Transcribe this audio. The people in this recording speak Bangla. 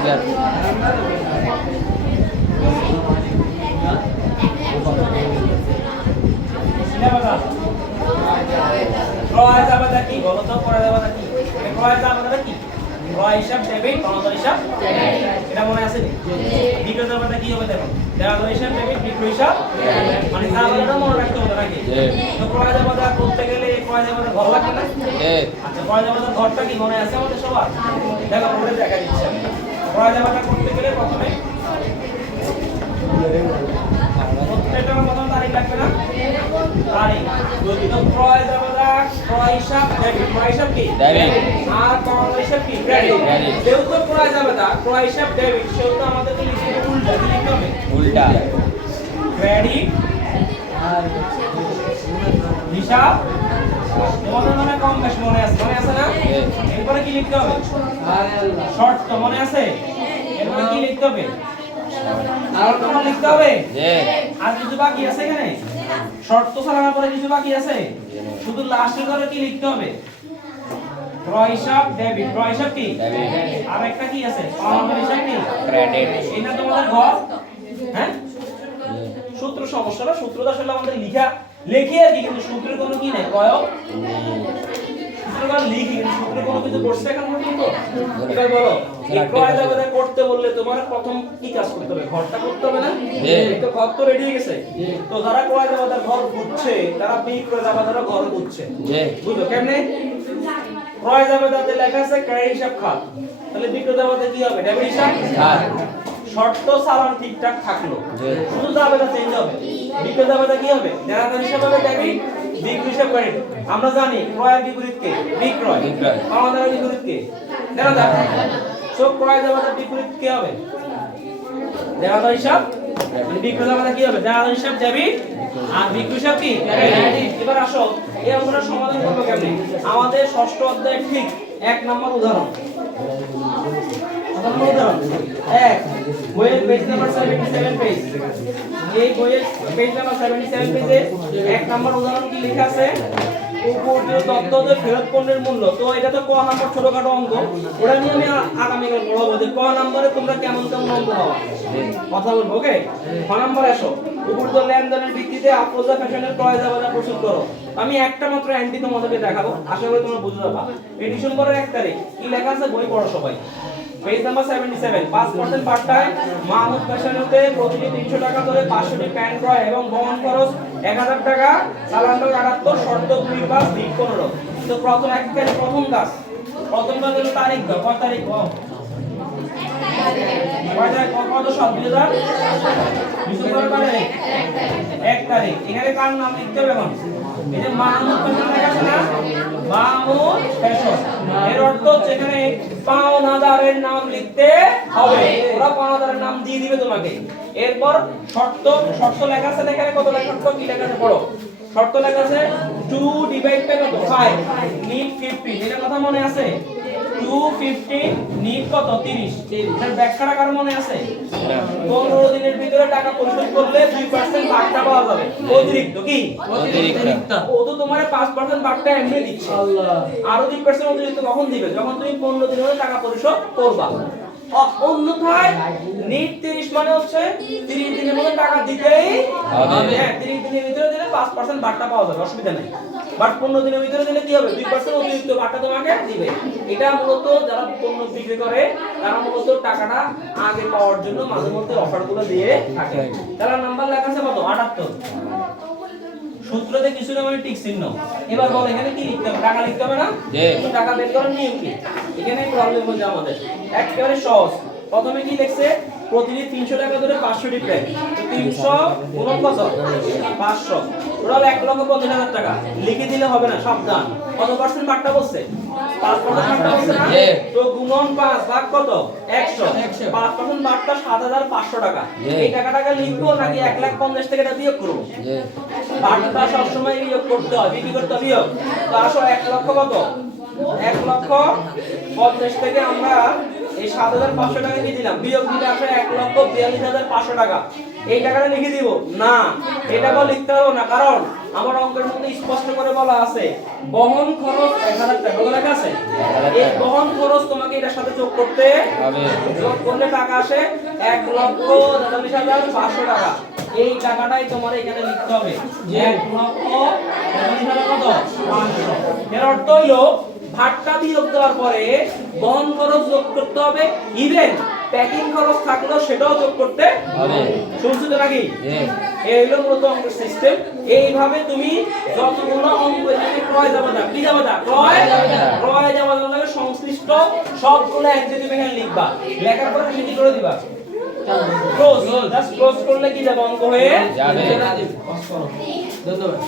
অস্বীকার। ক্রয় জাবেদা কি বলো তো? ক্রয় জাবেদা কি? ক্রয় জাবেদা কি? ক্রয় হিসাব ডেবিট, প্রণোদনা হিসাব এটা মনে আছে? বিক্রয় জাবেদা কি হবে দেখো? দেওয়া হিসাব ডেবিট, বিক্রয় হিসাব মানে জাবেদাটা মনে রাখতে হবে নাকি? তো ক্রয় জাবেদা করতে গেলে ক্রয় জাবেদা ঘর লাগবে না? আচ্ছা, ক্রয় জাবেদা ঘরটা কি মনে আছে আমাদের সবার? দেখো বলে দেখা দিচ্ছে। ক্রয় জাবেদা করতে গেলে প্রথমে প্রত্যেকটা প্রথম তারিখ লাগবে না? তারিখ। তো ক্রয় জাবেদা ক্রয় হিসাব ডেবিট, ক্রয় হিসাব কি ডেবিট, আর প্রণোদনা হিসাব কি ক্রেডিট। যেহেতু ক্রয় জাবেদা ক্রয় হিসাব ডেবিট, সেহেতু আমাদেরকে লিখতে হবে উল্টা। কি লিখতে হবে? উল্টা। ক্রেডিট আর হিসাব। তোমাদের মনে কম বেশ মনে আছে? মনে আছে না? এরপরে কি লিখতে হবে? শর্ট তো মনে আছে? এরপরে কি লিখতে হবে? আর তোমার লিখতে হবে? আর কিছু বাকি আছে এখানে? শর্ত চালানোর পরে কিছু বাকি আছে? শুধু লাস্টের ঘরে কি লিখতে হবে? ক্রয় হিসাব ডেবিট, ক্রয় হিসাব কি ডেবিট, আর একটা কি আছে? প্রণোদনা হিসাব কি ক্রেডিট। এটা তোমাদের ঘর। হ্যাঁ, সূত্র সমস্যা না, সূত্রটা আসলে আমাদের লিখি আর কি, কিন্তু সূত্রের কোনো কি নেই, প্রয়োগ সূত্রটা লিখি কিন্তু সূত্রের কোনো কিছু করছে এখন পর্যন্ত। এবার বলো, এই ক্রয় জাবেদা করতে বললে তোমার প্রথম কি কাজ করতে হবে? ঘরটা করতে হবে না? তো ঘর তো রেডি হয়ে গেছে। তো যারা ক্রয় জাবেদার ঘর বুঝছে তারা বিক্রয় জাবেদারও ঘর বুঝছে। বুঝলো কেমনে? ক্রয় জাবেদাতে লেখা আছে ক্রেডিট হিসাব খাত, তাহলে বিক্রয় জাবেদা কি হবে? ডেবিট হিসাব খাত। শর্ত চালান ঠিকঠাক থাকলো, শুধু জাবেদা চেঞ্জ হবে। বিক্রয় জাবেদা কি হবে? দেনাদার হিসাব হবে ডেবিট, বিক্রয় হিসাব ক্রেডিট। আমরা জানি ক্রয়ের বিপরীত কে? বিক্রয়। প্রণোদনার বিপরীত কে? দেনাদার। সো ক্রয় জাবেদার বিপরীত কি হবে? দেনাদার হিসাব। বিক্রয় জাবেদা কি হবে? দেনাদার হিসাব ডেবিট, আর বিক্রয় হিসাব কি ক্রেডিট। এবার আসো এই অঙ্কটা সমাধান করব কেমনে? আমাদের ষষ্ঠ অধ্যায়ের ঠিক 1 নম্বর উদাহরণ। উদাহরণ 1, বইয়ের পেজ নাম্বার 77 পেজ। এই বইয়ের পেজ নাম্বার 77 পেজে 1 নম্বর উদাহরণ কি লেখা আছে? উপরোক্ত তথ্যতে ফেরত পণ্যের মূল্য। তো এটা তো ক নম্বর ছোটখাটো অঙ্ক, ওটা নিয়ে আমি আগামীকাল বড় হবে। ক নম্বরে তোমরা কেমন কেমন অঙ্ক পাও কথা বলবো। ওকে, ক নম্বর আসো। উপরোক্ত লেনদেনের ভিত্তিতে আফরোজা ফ্যাশনের ক্রয় জাবেদা প্রস্তুত করো। আমি একটা মাত্র এন্ট্রি তোমাদেরকে দেখাবো, আশা করি তোমরা বুঝতে পারবা। এই ডিসেম্বরের 1 তারিখ কি লেখা আছে? বই পড়ো সবাই। Page number 77, 5% part time Mahmud ফ্যাশনেতে প্রতিটি 300 টাকা ধরে 500টি প্যান্ট ক্রয় এবং বহন খরচ 1000 টাকা, চালান 78, শর্ত 2 পাস, দিক 15। তো প্রথম এক তারিখ প্রথম কাজ হলো তারিখ দাও। কত তারিখ? কত সাল? 2000 তারিখ 1 তারিখ। এখানে কার নাম লিখতে হবে? এখন এই যে মাহমুদ ফ্যাশন লেখা আছে না, মাহমুদ ফ্যাশন, এর অর্থ হচ্ছে এখানে পাওনাদারের নাম লিখতে হবে। ওরা পাওনাদারের নাম দিয়ে দিবে তোমাকে। এরপর শর্ত লেখা আছে এখানে। কত লেখা? শর্ত কি লেখা আছে? পড়ো। শর্ত লেখা আছে 2 ডিভাইড বাই কত? 5, নিট 15। এটা কথা মনে আছে? 215 নিট কত? 30। এর ব্যাখ্যাটা কার মনে আছে? 15 দিনের ভিতরে টাকা পরিশোধ করলে 2% ভাগটা পাওয়া যাবে। অতিরিক্ত কি? অতিরিক্ত। ও তো তোমারে 5% ভাগটা এমনি দিচ্ছে। আল্লাহ, আরো 2% অতিরিক্ত কখন দিবে? যখন তুমি 15 দিনের মধ্যে টাকা পরিশোধ করবা। অন্যথায় নিট 30 মানে হচ্ছে 30 দিনের মধ্যে টাকা দিতেই হবে। হ্যাঁ, 30 দিনের ভিতরে দিলে 5% ভাগটা পাওয়া যাবে, অসুবিধা নাই। বাট 15 দিনের ভিতরে দিলে কি হবে? 2% অতিরিক্ত ভাগটা তোমাকে দিবে। এটা মূলত যারা পণ্য বিক্রি করে তারা মূলত টাকাটা আগে পাওয়ার জন্য মাঝে মধ্যে অফারগুলো দিয়ে থাকে। তারা নাম্বার লেখা আছে কত? 78। সূত্রতে কিছু না মানে টিক চিহ্ন। এবার বল এখানে কি লিখতে হবে? টাকা লিখতে হবে না? টাকা বের করার নিয়ম কি? এখানে প্রবলেম হচ্ছে আমাদের একেবারে সহজ। প্রথমে কি লিখছে? প্রতিদিন 300 টাকা ধরে 500টি প্যাক। তো 300 গুণন কত? 500, টোটাল 1,50,000 টাকা। লিখে দিলে হবে না, সাবধান। কত পার্সেন্ট ভাগটা বলছে? 5% ভাগটা বলছে না? তো গুণন 5 ভাগ কত? 100। 5% ভাগটা 7,500 টাকা। এই টাকাটাকে লিখবো নাকি 1,50,000 থেকে এটা বিয়োগ করব? ভাগটা সব সময় বিয়োগ করতে হয়। কি করতে হবে? বিয়োগ। তো আসো 1 লক্ষ কত? 1,50,000 থেকে আমরা এই 7,500 টাকা কি দিলাম, বিয়োগ দিলে আসে 1,42,500 টাকা। এই টাকাটা লিখে দিব না, এটা বল লিখতে পারবো না, কারণ আমার অঙ্কের মধ্যে স্পষ্ট করে বলা আছে বহন খরচ 1,000 টাকা। কত লেখা আছে? এই বহন খরচ তোমাকে এটার সাথে যোগ করতে হবে, যোগ করলে টাকা আসে 1,43,500 টাকা। এই টাকাটাই তোমার এখানে লিখতে হবে, 1,43,500। এর অর্থ হলো ভাটটা বিয়োগ দেওয়ার পরে বহন খরচ যোগ করতে হবে, ইভেন প্যাকিং খরচ থাকলেও সেটাও যোগ করতে হবে। শুনছো তো নাকি? এই হলো মূলত অঙ্কের সিস্টেম। এইভাবে তুমি যতগুলো অঙ্ক এখানে ক্রয় জামাতা, কি জামাতা? ক্রয় জামাতার লগে সংশ্লিষ্ট সবগুলো একসাথে তুমি এখানে লিখবা, লেখার পরে সেটি করে দিবা ক্লোজ। জাস্ট ক্লোজ করলে কি যাবে, অঙ্ক হয়ে যাবে। ধন্যবাদ।